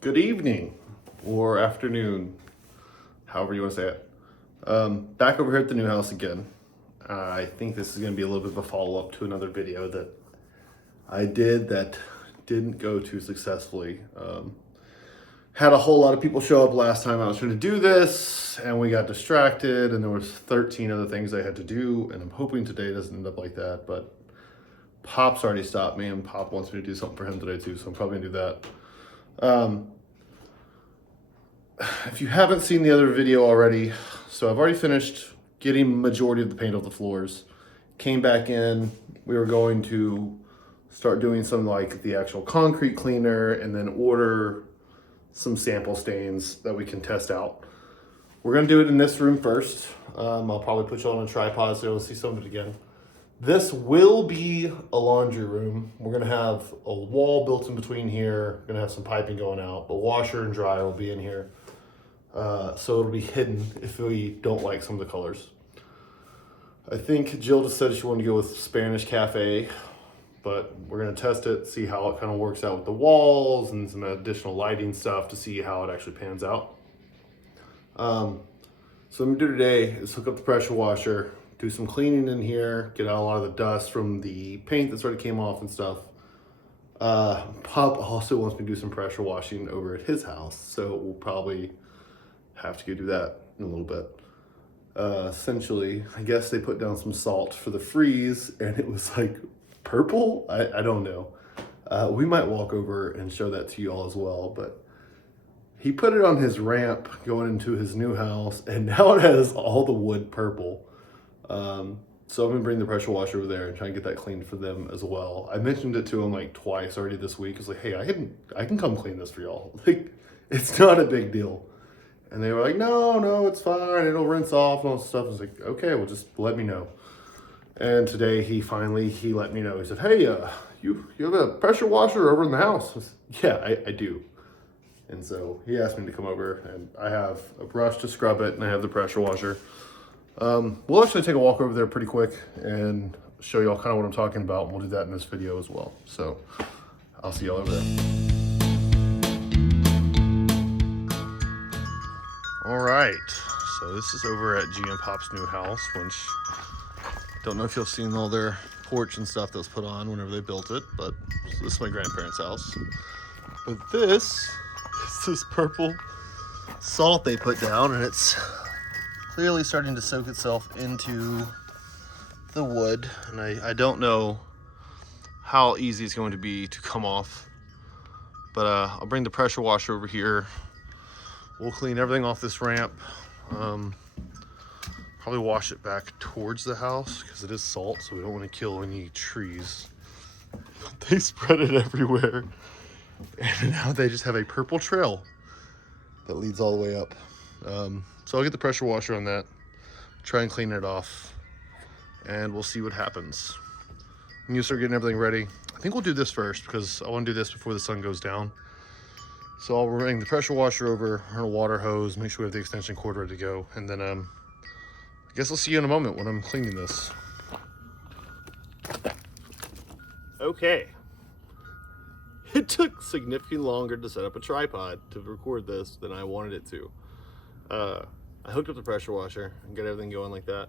Good evening or afternoon, however you want to say it. Back over here at the new house again. I think this is going to be a little bit of a follow-up to another video that I did that didn't go too successfully. Had a whole lot of people show up last time I was trying to do this, and we got distracted, and there was 13 other things I had to do, and I'm hoping today doesn't end up like that, but Pop's already stopped me, and Pop wants me to do something for him today too, so I'm probably going to do that. If you haven't seen the other video already, so I've already finished getting majority of the paint off the floors. Came back in, we were going to start doing some like the actual concrete cleaner and then order some sample stains that we can test out. We're gonna do it in this room first. I'll probably put you on a tripod so you'll see some of it again. This will be a laundry room. We're gonna have a wall built in between here. We're gonna have some piping going out, but washer and dryer will be in here. So it'll be hidden if we don't like some of the colors. I think Jill just said she wanted to go with Spanish Cafe, but we're gonna test it, see how it kind of works out with the walls and some additional lighting stuff to see how it actually pans out. So what I'm gonna do today is hook up the pressure washer, do some cleaning in here, get out a lot of the dust from the paint that sort of came off and stuff. Pop also wants me to do some pressure washing over at his house, so we'll probably have to go do that in a little bit. Essentially, I guess they put down some salt for the freeze and it was like purple. I don't know. We might walk over and show that to you all as well, but he put it on his ramp going into his new house and now it has all the wood purple. So I'm gonna bring the pressure washer over there and try and get that cleaned for them as well. I mentioned it to him like twice already this week. I was like, hey, I can come clean this for y'all. Like, it's not a big deal. And they were like, no, it's fine. It'll rinse off and all this stuff. I was like, okay, well, just let me know. And today he let me know. He said, hey, you have a pressure washer over in the house? I said, yeah, I do. And so he asked me to come over and I have a brush to scrub it and I have the pressure washer. We'll actually take a walk over there pretty quick and show y'all kind of what I'm talking about. And we'll do that in this video as well. So I'll see y'all over there. All right, so this is over at G and Pop's new house, which don't know if you've seen all their porch and stuff that was put on whenever they built it, but this is my grandparents' house. But this is this purple salt they put down, and it's clearly starting to soak itself into the wood, and I don't know how easy it's going to be to come off, but I'll bring the pressure washer over here. We'll clean everything off this ramp. Probably wash it back towards the house because it is salt, so we don't want to kill any trees. They spread it everywhere. And now they just have a purple trail that leads all the way up. So I'll get the pressure washer on that, try and clean it off, and we'll see what happens. And you start getting everything ready. I think we'll do this first because I want to do this before the sun goes down. So I'll bring the pressure washer over, run a water hose, make sure we have the extension cord ready to go, and then I guess I'll see you in a moment when I'm cleaning this. Okay. It took significantly longer to set up a tripod to record this than I wanted it to. I hooked up the pressure washer and got everything going like that.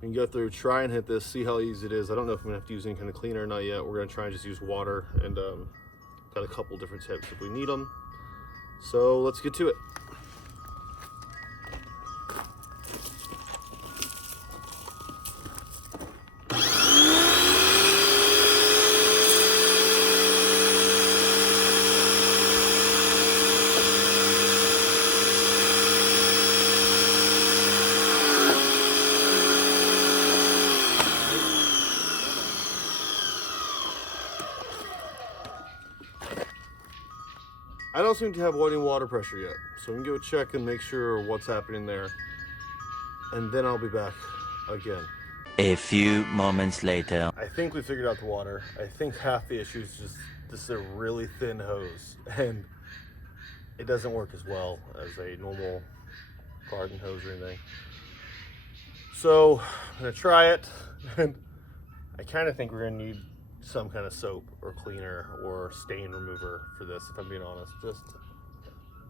We can go through, try and hit this, see how easy it is. I don't know if I'm gonna have to use any kind of cleaner or not yet. We're gonna try and just use water and got a couple different tips if we need them. So let's get to it. I don't seem to have any water pressure yet, so we can go check and make sure what's happening there, and then I'll be back again. A few moments later. I think we figured out the water. I think half the issue is just this is a really thin hose, and it doesn't work as well as a normal garden hose or anything. So I'm gonna try it, and I kind of think we're gonna need some kind of soap or cleaner or stain remover for this, if I'm being honest. Just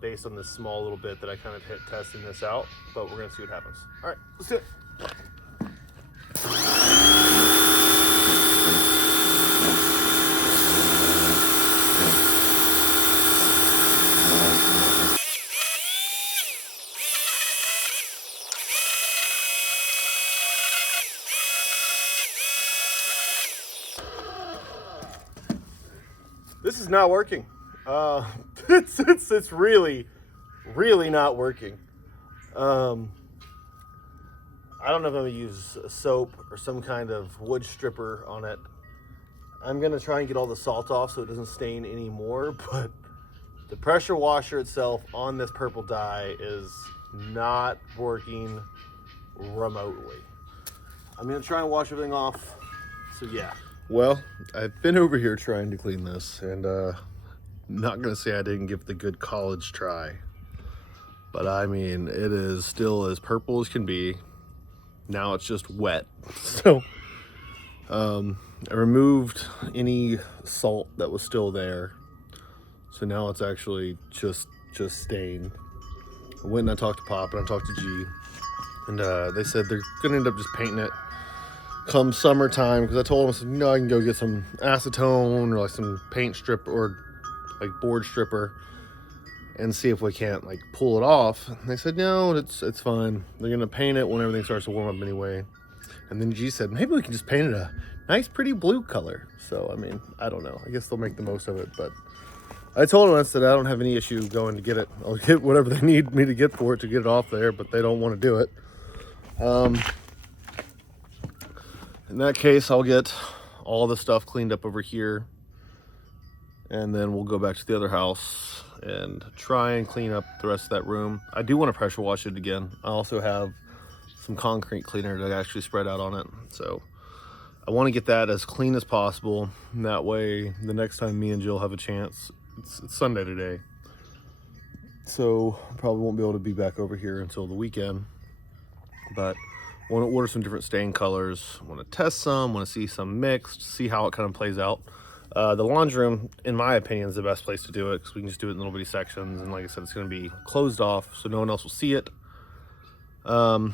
based on this small little bit that I kind of hit testing this out, but we're gonna see what happens. All right, let's do it. This is not working. It's really not working. I don't know if I'm gonna use a soap or some kind of wood stripper on it. I'm gonna try and get all the salt off so it doesn't stain anymore, but the pressure washer itself on this purple dye is not working remotely. I'm gonna try and wash everything off, so yeah. Well, I've been over here trying to clean this, and not gonna say I didn't give it the good college try, but I mean, it is still as purple as can be. Now it's just wet. So I removed any salt that was still there, so now it's actually just stained. I went and I talked to Pop and I talked to G, and they said they're gonna end up just painting it come summertime, because I told them, I said, you know, I can go get some acetone or like some paint strip or like board stripper and see if we can't like pull it off. And they said no, it's fine. They're gonna paint it when everything starts to warm up anyway. And then G said maybe we can just paint it a nice pretty blue color. So I mean, I don't know, I guess they'll make the most of it. But I told them, I said I don't have any issue going to get it. I'll get whatever they need me to get for it to get it off there, but they don't want to do it. In that case, I'll get all the stuff cleaned up over here, and then we'll go back to the other house and try and clean up the rest of that room. I do want to pressure wash it again. I also have some concrete cleaner to actually spread out on it. So I want to get that as clean as possible. And that way, the next time me and Jill have a chance, it's Sunday today, so probably won't be able to be back over here until the weekend. But want to order some different stain colors, want to test some, want to see some mixed, see how it kind of plays out. The laundry room, in my opinion, is the best place to do it, because we can just do it in little bitty sections, and like I said, it's going to be closed off so no one else will see it. But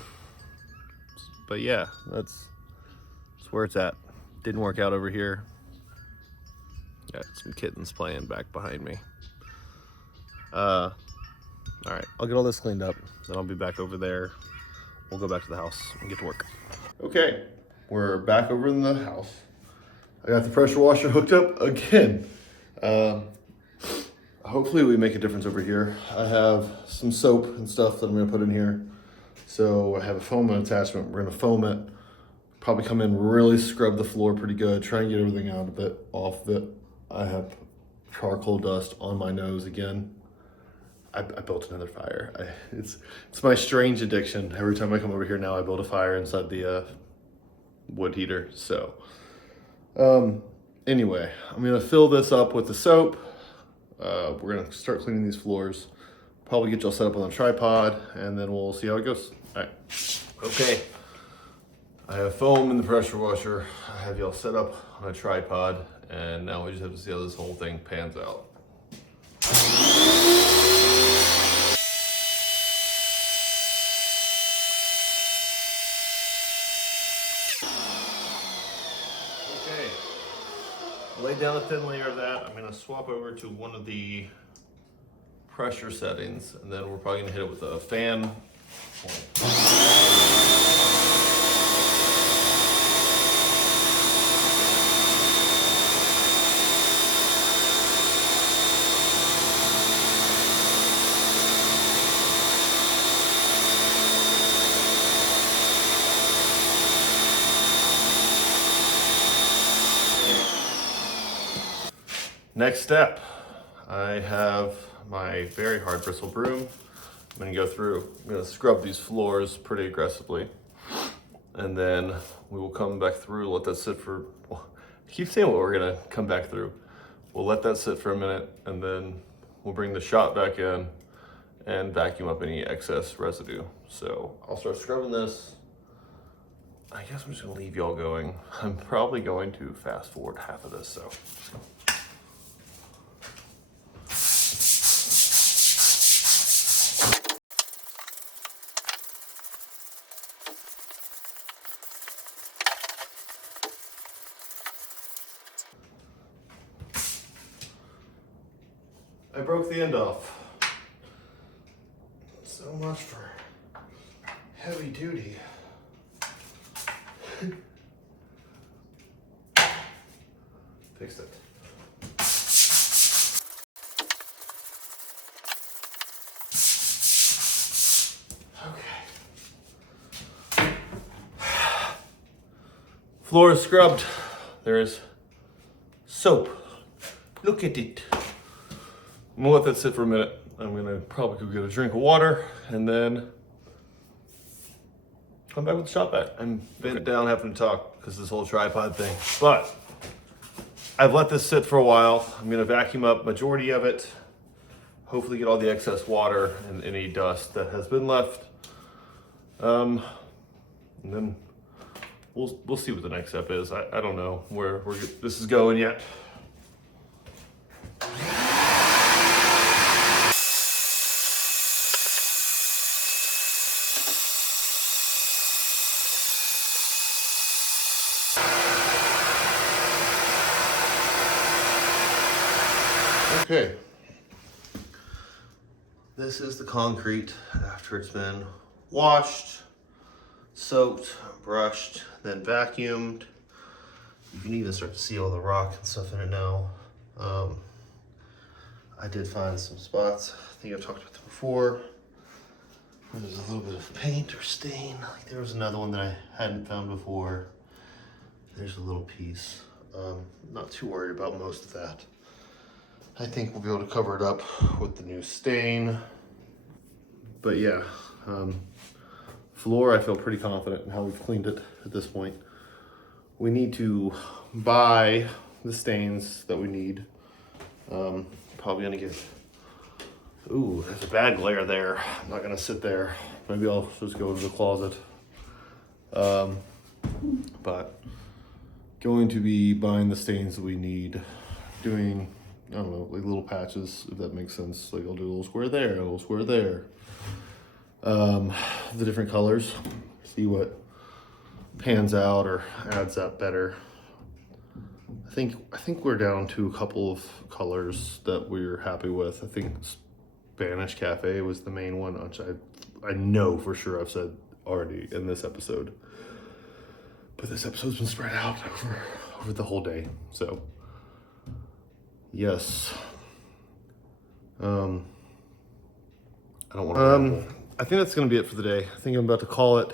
yeah, that's where it's at. Didn't work out over here. Got some kittens playing back behind me. All right, I'll get all this cleaned up, then I'll be back over there. We'll go back to the house and get to work. Okay, we're back over in the house. I got the pressure washer hooked up again. Hopefully we make a difference over here. I have some soap and stuff that I'm gonna put in here. So I have a foam attachment. We're gonna foam it. Probably come in, really scrub the floor pretty good. Try and get everything out of it, off of it. I have charcoal dust on my nose again. I built another fire. It's my strange addiction. Every time I come over here now, I build a fire inside the wood heater. So anyway, I'm gonna fill this up with the soap. We're gonna start cleaning these floors. Probably get y'all set up on a tripod, and then we'll see how it goes. All right. Okay. I have foam in the pressure washer. I have y'all set up on a tripod, and now we just have to see how this whole thing pans out. Okay, laid down a thin layer of that. I'm gonna swap over to one of the pressure settings, and then we're probably gonna hit it with a fan. Next step, I have my very hard bristle broom. I'm gonna go through, I'm gonna scrub these floors pretty aggressively. And then we will come back through, let that sit for, I keep saying what we're gonna come back through. We'll let that sit for a minute, and then we'll bring the shot back in and vacuum up any excess residue. So I'll start scrubbing this. I guess I'm just gonna leave y'all going. I'm probably going to fast forward half of this, so. I broke the end off. So much for heavy duty. Fixed it. Okay. Floor is scrubbed. There's soap. Look at it. I'm gonna let that sit for a minute. I'm gonna probably go get a drink of water and then come back with the shop vac. I'm bent down having to talk because of this whole tripod thing. But I've let this sit for a while. I'm gonna vacuum up majority of it. Hopefully get all the excess water and any dust that has been left. And then we'll see what the next step is. I don't know where this is going yet. Okay. This is the concrete after it's been washed, soaked, brushed, then vacuumed. You can even start to see all the rock and stuff in it now. I did find some spots. I think I've talked about them before. There's a little bit of paint or stain. Like there was another one that I hadn't found before. There's a little piece. Not too worried about most of that. I think we'll be able to cover it up with the new stain. But yeah, floor, I feel pretty confident in how we've cleaned it at this point. We need to buy the stains that we need. Probably gonna get, ooh, there's a bad glare there. I'm not gonna sit there. Maybe I'll just go to the closet. But going to be buying the stains that we need, doing, I don't know, like little patches, if that makes sense. Like I'll do a little square there, a little square there. The different colors, see what pans out or adds up better. I think we're down to a couple of colors that we're happy with. I think Spanish Cafe was the main one, which I know for sure I've said already in this episode. But this episode's been spread out over the whole day, so yes. I don't want to. I think that's going to be it for the day. I think I'm about to call it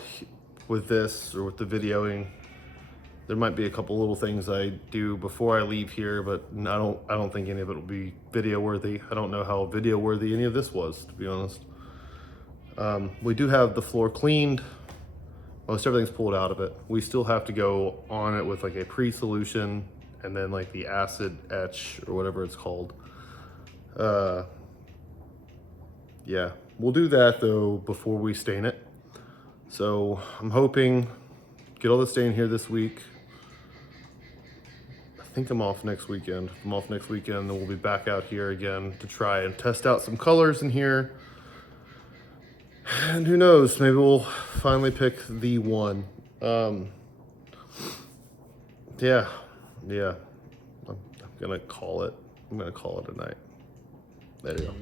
with this or with the videoing. There might be a couple little things I do before I leave here, but I don't think any of it will be video worthy. I don't know how video worthy any of this was, to be honest. We do have the floor cleaned. Most everything's pulled out of it. We still have to go on it with like a pre-solution and then like the acid etch or whatever it's called. Yeah, we'll do that though before we stain it. So I'm hoping get all the stain here this week. I think I'm off next weekend. If I'm off next weekend, then we'll be back out here again to try and test out some colors in here. And who knows, maybe we'll finally pick the one. Yeah, I'm gonna call it a night. There you go.